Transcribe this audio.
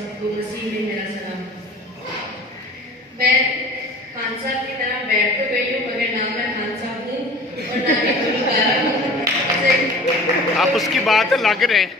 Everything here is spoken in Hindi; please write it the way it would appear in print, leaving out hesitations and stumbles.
सबको नसीब में मेरा सलाम। मैं खान साहब की तरह बैठ तो गई हूँ मगर ना मैं खान साहब हूँ और ना ही गुलकारा हूँ। आप उसकी बात लग रहे हैं।